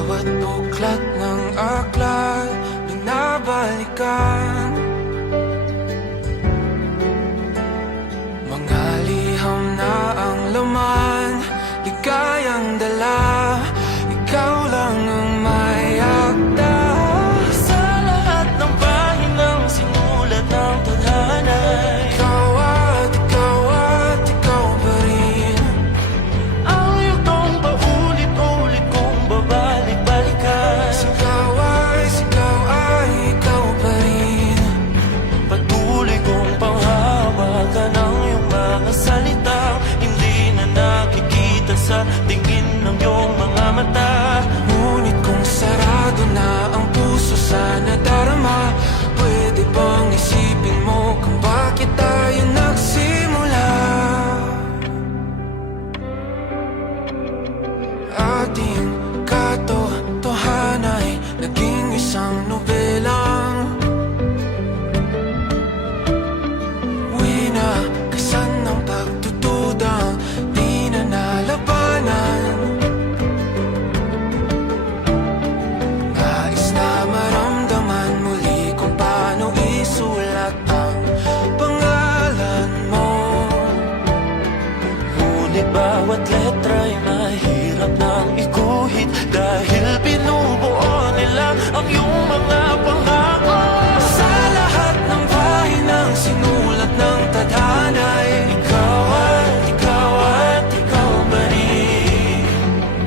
bawat buklat ng aklat binabalikan. Mga liham na ang laman, ligayang dala, ikaw lang ang may akda. Sa lahat ng pahinang sinulat ng tadhana, Ikaw at ikaw pa rin. ang yugtong paulit-ulit kong babalik-balikan. Ikaw ay ikaw pa rin. Patuloy kong panghawakan ang iyong mga salitang hindi na nakikita sa tingin ng iyong mga mata. Ngunit kung sarado na ang puso sa nadarama, pwede bang isipin mo kung bakit tayo nagsimula? Ating katotohanan ay naging isang nobelang winakasan ng pagtutudang di na nalabanan. Nais na maramdaman muli kung paano isulat ang pangalan mo. Ngunit bawat letra'y mahirap nang iguhit dahil binubuo nila ang iyong mga pangako. Sa lahat ng pahinang sinulat ng tadhana ay Ikaw pa rin.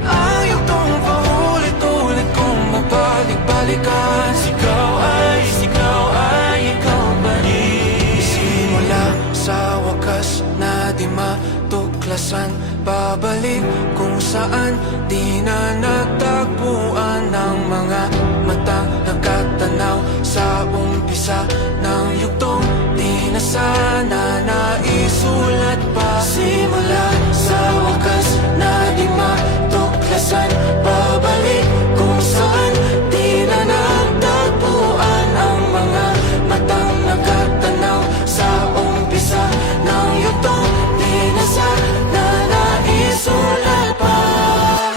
ang yugtong paulit-ulit kong mabalik-balikan. Ikaw ay ikaw pa rin. Simula sa wakas na di matuklasan, babalik kung saan di na natagpuan ng mga matang nakatanaw sa umpisa ng yugtong di na sana naisulat pa. Simula sa wakas na di matuklasan, babalik kung saan di na natagpuan ang mga matang nakatanaw sa umpisa ng yugtong di na sana naisulat pa.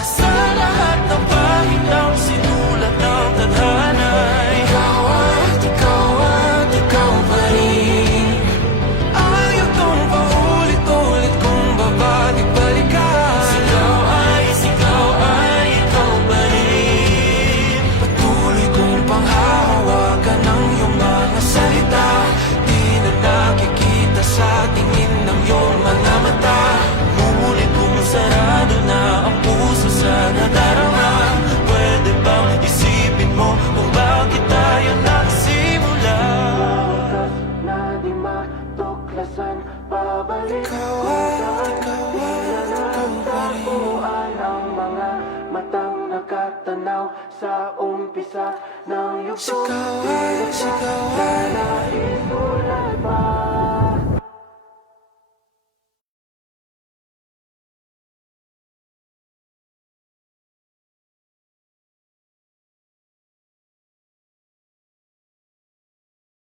Sa lahat ng pahinang sinulat ng tadhana, Ikaw pa rin. Ang yugtong paulit-ulit kong babalik-balikan. ikaw ay ikaw pa rin. Patuloy kong panghahawakan ang iyong mga salita, di na nakikita sa tingin ng iyong mga mata. Ngunit kung sarado na ang puso sa nadarama, pwede bang isipin mo kung bakit tayo nagsimula? Na di matuklasan, babalik ikaw pa rin. Ang mga matang nakatanaw sa umpisa ng yugtong. Ikaw